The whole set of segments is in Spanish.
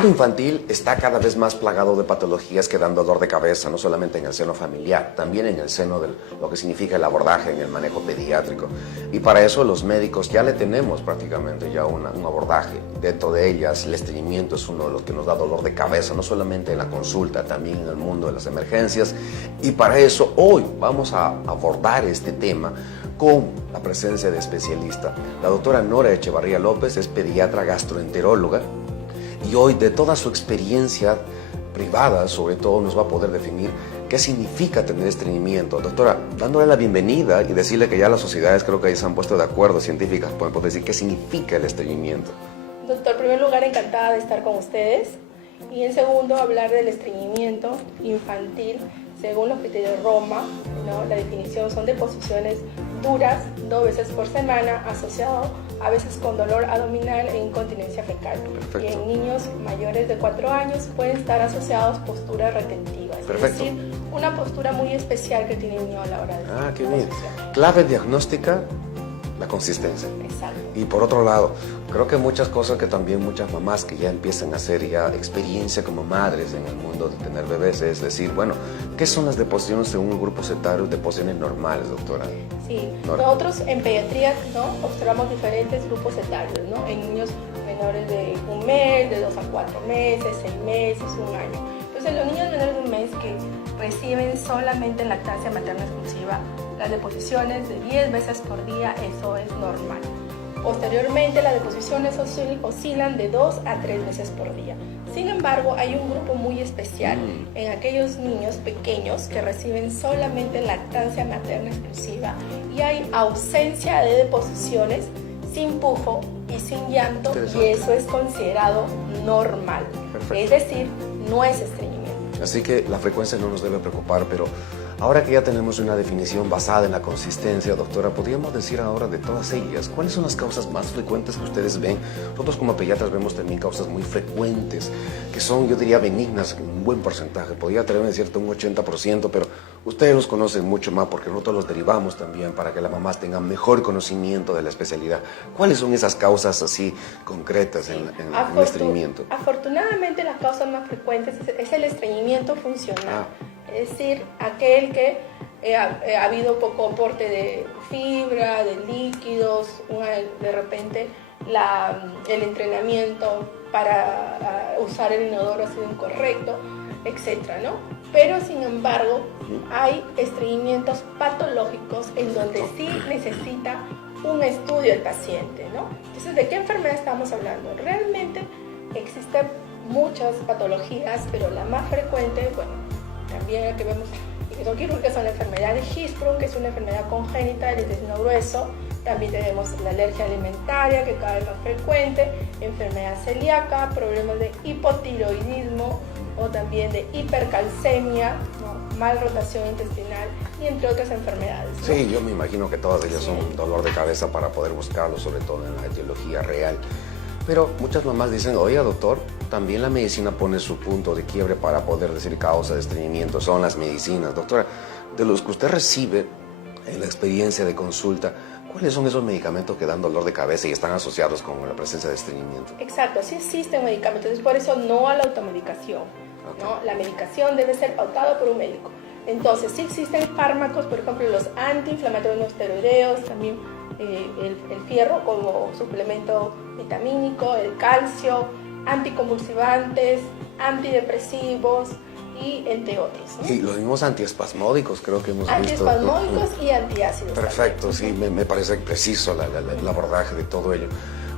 mundo infantil está cada vez más plagado de patologías que dan dolor de cabeza, no solamente en el seno familiar, también en el seno de lo que significa el abordaje en el manejo pediátrico. Y para eso los médicos ya le tenemos prácticamente ya un abordaje. Dentro de ellas, el estreñimiento es uno de los que nos da dolor de cabeza, no solamente en la consulta, también en el mundo de las emergencias. Y para eso hoy vamos a abordar este tema con la presencia de especialistas. La doctora Nora Echevarría López es pediatra gastroenteróloga y hoy, de toda su experiencia privada, sobre todo, nos va a poder definir qué significa tener estreñimiento. Doctora, dándole la bienvenida y decirle que ya las sociedades creo que ahí se han puesto de acuerdo, científicas, pueden poder decir qué significa el estreñimiento. Doctor, en primer lugar, encantada de estar con ustedes. Y en segundo, hablar del estreñimiento infantil según los criterios de Roma, ¿no? La definición son deposiciones duras 2 veces por semana, asociado a veces con dolor abdominal e incontinencia fecal. Perfecto. Y en niños mayores de 4 años pueden estar asociados posturas retentivas. Perfecto. Es decir, una postura muy especial que tiene el niño a la hora de qué bien. Clave diagnóstica, la consistencia. Exacto. Y por otro lado, creo que muchas cosas que también muchas mamás que ya empiezan a hacer ya experiencia como madres en el mundo de tener bebés, es decir, bueno, ¿qué son las deposiciones según un grupo etario, deposiciones normales, doctora? Sí, nosotros en pediatría, ¿no?, observamos diferentes grupos etarios, ¿no? En niños menores de 1 mes, de 2 a 4 meses, 6 meses, 1 año. Entonces, los niños menores de 1 mes que reciben solamente lactancia materna exclusiva, las deposiciones de 10 veces por día, eso es normal. Posteriormente, las deposiciones oscilan de 2 a 3 veces por día. Sin embargo, hay un grupo muy especial en aquellos niños pequeños que reciben solamente lactancia materna exclusiva y hay ausencia de deposiciones sin pujo y sin llanto, y eso es considerado normal. Perfecto. Es decir, no es estreñimiento. Así que la frecuencia no nos debe preocupar, pero ahora que ya tenemos una definición basada en la consistencia, doctora, ¿podríamos decir ahora de todas ellas cuáles son las causas más frecuentes que ustedes ven? Nosotros como pediatras vemos también causas muy frecuentes, que son, yo diría, benignas en un buen porcentaje. Podría atreverme a decirte un 80%, pero ustedes los conocen mucho más porque nosotros los derivamos también para que las mamás tengan mejor conocimiento de la especialidad. ¿Cuáles son esas causas así concretas en el estreñimiento? Afortunadamente, las causas más frecuentes es el estreñimiento funcional. Es decir, aquel que ha habido poco aporte de fibra, de líquidos, de repente el entrenamiento para usar el inodoro ha sido incorrecto, etc., ¿no? Pero, sin embargo, hay estreñimientos patológicos en donde sí necesita un estudio el paciente, ¿no? Entonces, ¿de qué enfermedad estamos hablando? Realmente existen muchas patologías, pero la más frecuente, bueno, también la que vemos y que son quirúrgicas, son la enfermedad de Hirschsprung, que es una enfermedad congénita del intestino grueso. También tenemos la alergia alimentaria, que cada vez más frecuente, enfermedad celíaca, problemas de hipotiroidismo o también de hipercalcemia, ¿no?, mal rotación intestinal y entre otras enfermedades, ¿no? Sí, yo me imagino que todas ellas son un dolor de cabeza para poder buscarlo, sobre todo en la etiología real. Pero muchas mamás dicen, oiga, doctor, también la medicina pone su punto de quiebre para poder decir causa de estreñimiento, son las medicinas. Doctora, de los que usted recibe en la experiencia de consulta, ¿cuáles son esos medicamentos que dan dolor de cabeza y están asociados con la presencia de estreñimiento? Exacto, sí existen medicamentos, es por eso no a la automedicación, ¿no? La medicación debe ser pautada por un médico. Entonces, sí existen fármacos, por ejemplo, los antiinflamatorios no esteroideos, también el fierro como suplemento vitamínico, el calcio, anticonvulsivantes, antidepresivos y entre otros, ¿no? Y los mismos antiespasmódicos creo que hemos visto. Antiespasmódicos y antiácidos. Perfecto, también. Sí, me parece preciso el abordaje de todo ello.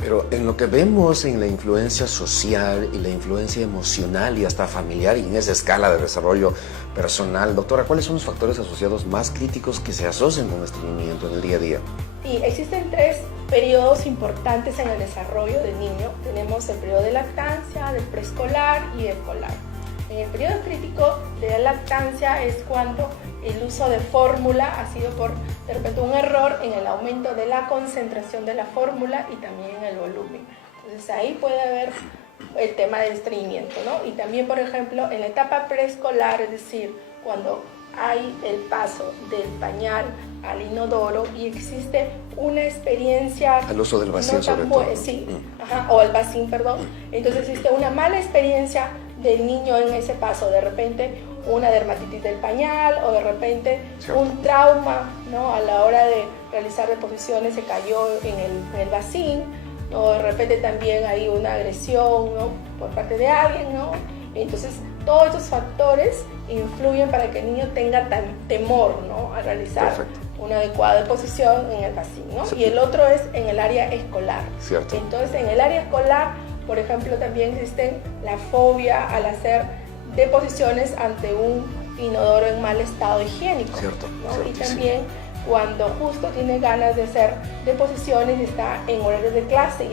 Pero en lo que vemos en la influencia social y la influencia emocional y hasta familiar y en esa escala de desarrollo personal, doctora, ¿cuáles son los factores asociados más críticos que se asocian con el estreñimiento en el día a día? Sí, existen 3 periodos importantes en el desarrollo del niño. Tenemos el periodo de lactancia, del preescolar y escolar. En el periodo crítico de la lactancia es cuando el uso de fórmula ha sido por, de repente, un error en el aumento de la concentración de la fórmula y también en el volumen. Entonces ahí puede haber el tema del estreñimiento, ¿no? Y también, por ejemplo, en la etapa preescolar, es decir, cuando hay el paso del pañal al inodoro y existe una experiencia... Al uso del vacín, sobre todo. Sí, o al vacín, perdón. Entonces existe una mala experiencia del niño en ese paso. De repente una dermatitis del pañal o de repente un trauma, ¿no? A la hora de realizar reposiciones se cayó en el vacín, o de repente también hay una agresión, ¿no? Por parte de alguien, ¿no? Entonces todos estos factores influyen para que el niño tenga temor, ¿no? A realizar una adecuada deposición en el vacín, ¿no? Sí. Y el otro es en el área escolar. Cierto. Entonces en el área escolar, por ejemplo, también existe la fobia al hacer deposiciones ante un inodoro en mal estado higiénico. Cierto, ¿no? Y también cuando justo tiene ganas de hacer deposiciones y está en horarios de clase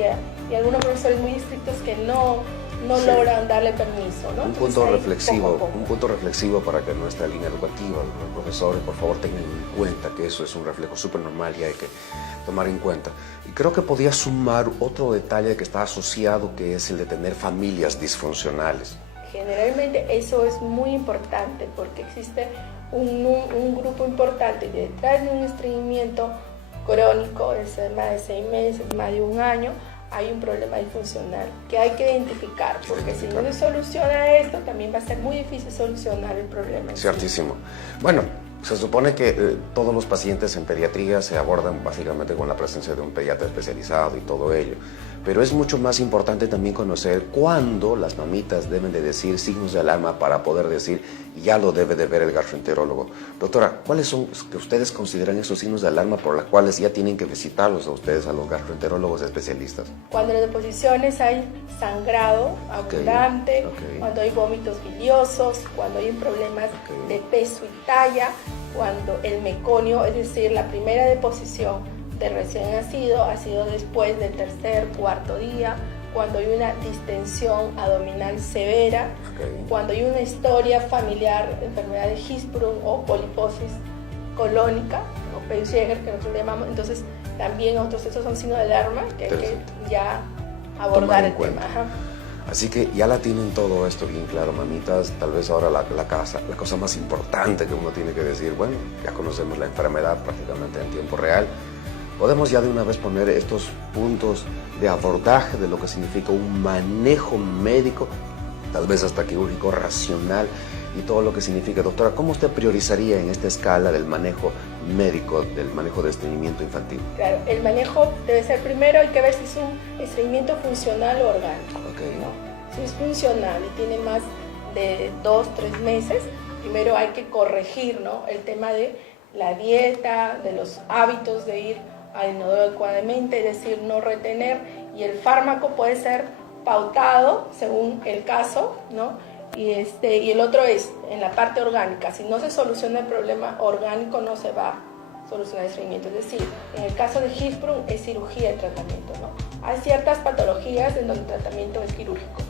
y algunos profesores muy estrictos que no logran darle permiso, ¿no? Un punto reflexivo para que nuestra línea educativa, los profesores, por favor, tengan en cuenta que eso es un reflejo súper normal y hay que tomar en cuenta. Y creo que podía sumar otro detalle que está asociado, que es el de tener familias disfuncionales. Generalmente eso es muy importante porque existe un grupo importante detrás de un estreñimiento crónico de más de 6 meses, más de un año. Hay un problema disfuncional que hay que identificar, porque si no se soluciona esto, también va a ser muy difícil solucionar el problema. Ciertísimo. Bueno, se supone que todos los pacientes en pediatría se abordan básicamente con la presencia de un pediatra especializado y todo ello, pero es mucho más importante también conocer cuándo las mamitas deben de decir signos de alarma para poder decir ya lo debe de ver el gastroenterólogo. Doctora, ¿cuáles son que ustedes consideran esos signos de alarma por los cuales ya tienen que visitarlos a ustedes, a los gastroenterólogos especialistas? Cuando en las deposiciones hay sangrado abundante, cuando hay vómitos biliosos, cuando hay problemas de peso y talla, cuando el meconio, es decir, la primera deposición del recién nacido ha sido después del tercer, cuarto día, cuando hay una distensión abdominal severa, cuando hay una historia familiar, enfermedad de Hirschsprung o poliposis colónica, o Peutz-Jeghers, que nosotros llamamos. Entonces también esos son signos de alarma que hay que ya abordar el tema. Así que ya la tienen todo esto bien claro, mamitas. Tal vez ahora la cosa más importante que uno tiene que decir, bueno, ya conocemos la enfermedad prácticamente en tiempo real. Podemos ya de una vez poner estos puntos de abordaje de lo que significa un manejo médico, tal vez hasta quirúrgico, racional, y todo lo que significa. Doctora, ¿cómo usted priorizaría en esta escala del manejo médico, del manejo de estreñimiento infantil? Claro, el manejo debe ser primero, hay que ver si es un estreñimiento funcional o orgánico. ¿No? Si es funcional y tiene más de 2-3 meses, primero hay que corregir, ¿no? El tema de la dieta, de los hábitos de ir al inodoro adecuadamente, es decir, no retener, y el fármaco puede ser pautado según el caso, ¿no? Y el otro es en la parte orgánica. Si no se soluciona el problema orgánico, no se va a solucionar el estreñimiento. Es decir, en el caso de Hirschsprung es cirugía el tratamiento, ¿no? Hay ciertas patologías en donde el tratamiento es quirúrgico,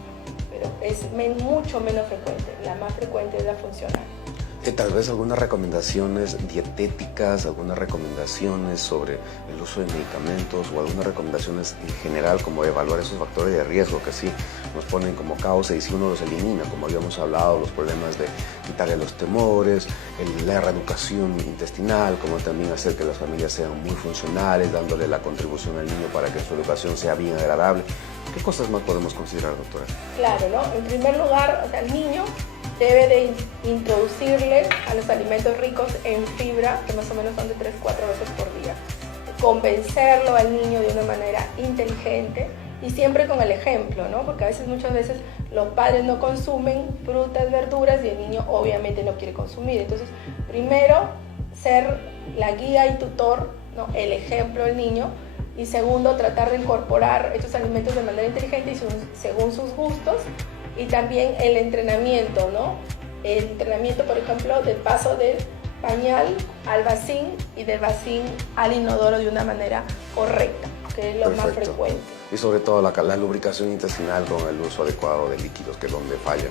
pero es mucho menos frecuente. La más frecuente es la funcional. Tal vez algunas recomendaciones dietéticas, algunas recomendaciones sobre el uso de medicamentos o algunas recomendaciones en general, como evaluar esos factores de riesgo que sí nos ponen como causa, y si uno los elimina, como habíamos hablado, los problemas de quitarle los temores, la reeducación intestinal, como también hacer que las familias sean muy funcionales, dándole la contribución al niño para que su educación sea bien agradable. ¿Qué cosas más podemos considerar, doctora? Claro, ¿no? En primer lugar, o sea, el niño debe de introducirle a los alimentos ricos en fibra, que más o menos son de 3-4 veces por día. Convencerlo al niño de una manera inteligente y siempre con el ejemplo, ¿no? Porque muchas veces los padres no consumen frutas, verduras y el niño obviamente no quiere consumir. Entonces, primero, ser la guía y tutor, ¿no? El ejemplo del niño. Y segundo, tratar de incorporar estos alimentos de manera inteligente y según sus gustos. Y también el entrenamiento, ¿no? El entrenamiento, por ejemplo, del paso del pañal al vacín y del vacín al inodoro de una manera correcta, que es lo más frecuente. Y sobre todo la lubricación intestinal con el uso adecuado de líquidos, que es donde fallan.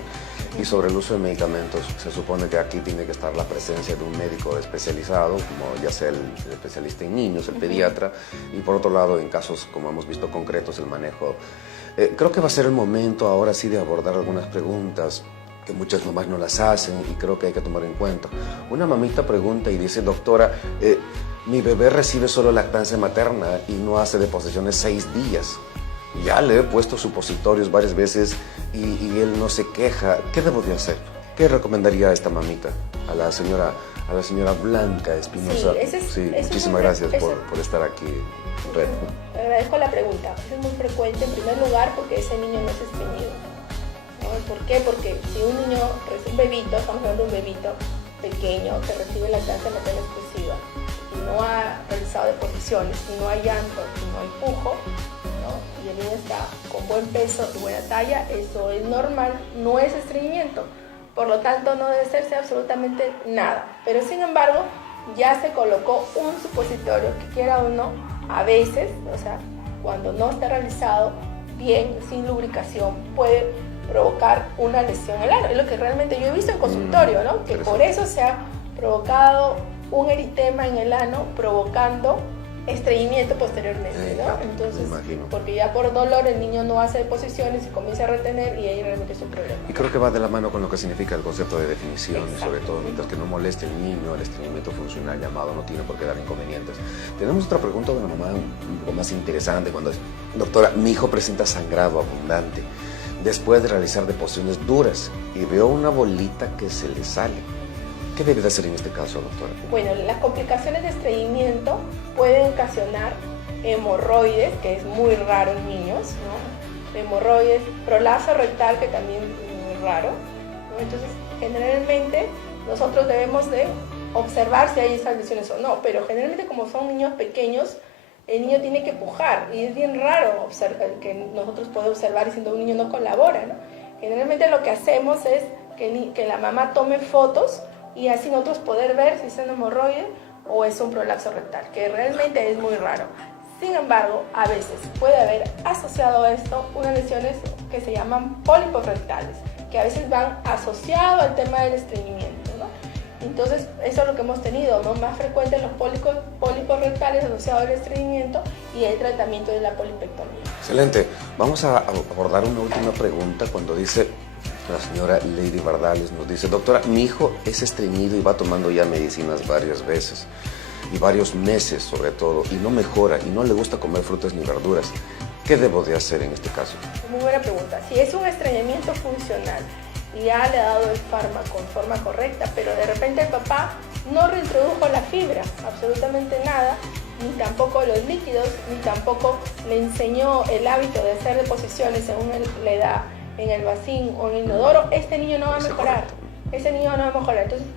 Y sobre el uso de medicamentos, se supone que aquí tiene que estar la presencia de un médico especializado, como ya sea el especialista en niños, el pediatra, y por otro lado, en casos, como hemos visto concretos, el manejo. Creo que va a ser el momento ahora sí de abordar algunas preguntas. que muchas mamás no las hacen y creo que hay que tomar en cuenta. Una mamita pregunta y dice, doctora, mi bebé recibe solo lactancia materna y no hace deposiciones 6 días. Ya le he puesto supositorios varias veces y él no se queja. ¿Qué debo de hacer? ¿Qué recomendaría a esta mamita, a la señora Blanca Espinosa? Muchísimas gracias por estar aquí, Red. Agradezco la pregunta. Es muy frecuente, en primer lugar, porque ese niño no es estreñido, ¿no? ¿Por qué? Porque si un niño, un bebito, estamos hablando de un bebito pequeño que recibe lactancia materna exclusiva y no ha realizado deposiciones, y no hay llanto, y no hay pujo, ¿no? Y el niño está con buen peso y buena talla, eso es normal, no es estreñimiento. Por lo tanto, no debe hacerse absolutamente nada. Pero sin embargo, ya se colocó un supositorio que, quiera o no, a veces, o sea, cuando no está realizado bien, sin lubricación, puede provocar una lesión en el ano. Es lo que realmente yo he visto en consultorio, ¿no? Que por eso se ha provocado un eritema en el ano, provocando estreñimiento posteriormente, ¿no? Entonces, porque ya por dolor el niño no hace deposiciones y comienza a retener y ahí realmente es un problema. Y creo que va de la mano con lo que significa el concepto de definición y sobre todo, mientras que no moleste el niño, el estreñimiento funcional llamado no tiene por qué dar inconvenientes. Tenemos otra pregunta de una mamá un poco más interesante cuando es, doctora, mi hijo presenta sangrado abundante después de realizar deposiciones duras y veo una bolita que se le sale. ¿Qué debe de hacer en este caso, doctora? Bueno, las complicaciones de estreñimiento pueden ocasionar hemorroides, que es muy raro en niños, ¿no? Hemorroides, prolapso rectal, que también es muy raro, ¿no? Entonces, generalmente nosotros debemos de observar si hay esas lesiones o no, pero generalmente como son niños pequeños, el niño tiene que pujar y es bien raro que nosotros podemos observar y siendo un niño no colabora, ¿no? Generalmente lo que hacemos es que la mamá tome fotos y así nosotros poder ver si es un hemorroide o es un prolapso rectal, que realmente es muy raro. Sin embargo, a veces puede haber asociado a esto unas lesiones que se llaman pólipos rectales, que a veces van asociados al tema del estreñimiento, ¿no? Entonces, eso es lo que hemos tenido, ¿no? Más frecuente los pólipos rectales asociados al estreñimiento y el tratamiento de la polipectomía. Excelente. Vamos a abordar una última pregunta cuando dice la señora Lady Bardales, nos dice, doctora, mi hijo es estreñido y va tomando ya medicinas varias veces y varios meses sobre todo y no mejora y no le gusta comer frutas ni verduras. ¿Qué debo de hacer en este caso? Muy buena pregunta. Si es un estreñimiento funcional y ya le ha dado el fármaco en forma correcta, pero de repente el papá no reintrodujo la fibra, absolutamente nada, ni tampoco los líquidos, ni tampoco le enseñó el hábito de hacer deposiciones según la edad en el vacín o en el inodoro, este niño no va a mejorar. Ese niño no va a mejorar. Entonces,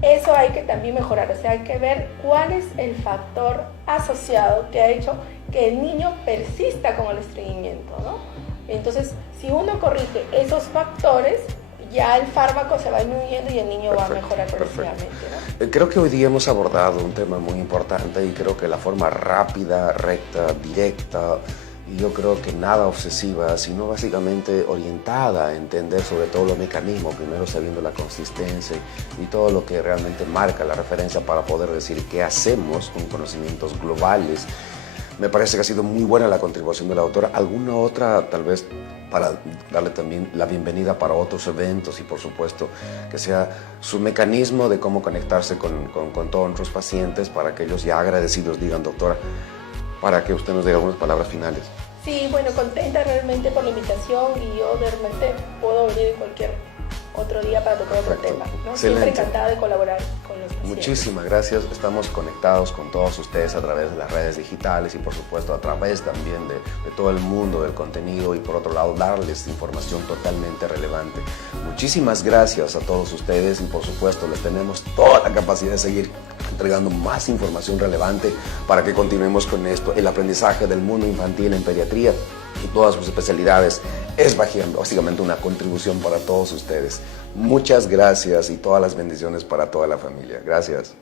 eso hay que también mejorar. O sea, hay que ver cuál es el factor asociado que ha hecho que el niño persista con el estreñimiento, ¿no? Entonces, si uno corrige esos factores, ya el fármaco se va disminuyendo y el niño va a mejorar progresivamente, ¿no? Creo que hoy día hemos abordado un tema muy importante y creo que la forma rápida, recta, directa, y yo creo que nada obsesiva, sino básicamente orientada a entender sobre todo los mecanismos, primero sabiendo la consistencia y todo lo que realmente marca la referencia para poder decir qué hacemos con conocimientos globales. Me parece que ha sido muy buena la contribución de la doctora. ¿Alguna otra, tal vez, para darle también la bienvenida para otros eventos y, por supuesto, que sea su mecanismo de cómo conectarse con todos nuestros pacientes para que ellos ya agradecidos digan, doctora, para que usted nos diga algunas palabras finales? Sí, bueno, contenta realmente por la invitación y yo realmente puedo venir cualquier otro día para tocar otro tema, ¿no? Siempre encantada de colaborar con los pacientes. Muchísimas gracias. Estamos conectados con todos ustedes a través de las redes digitales y por supuesto a través también de todo el mundo del contenido y por otro lado darles información totalmente relevante. Muchísimas gracias a todos ustedes y por supuesto les tenemos toda la capacidad de seguir entregando más información relevante para que continuemos con esto. El aprendizaje del mundo infantil en pediatría y todas sus especialidades es básicamente una contribución para todos ustedes. Muchas gracias y todas las bendiciones para toda la familia. Gracias.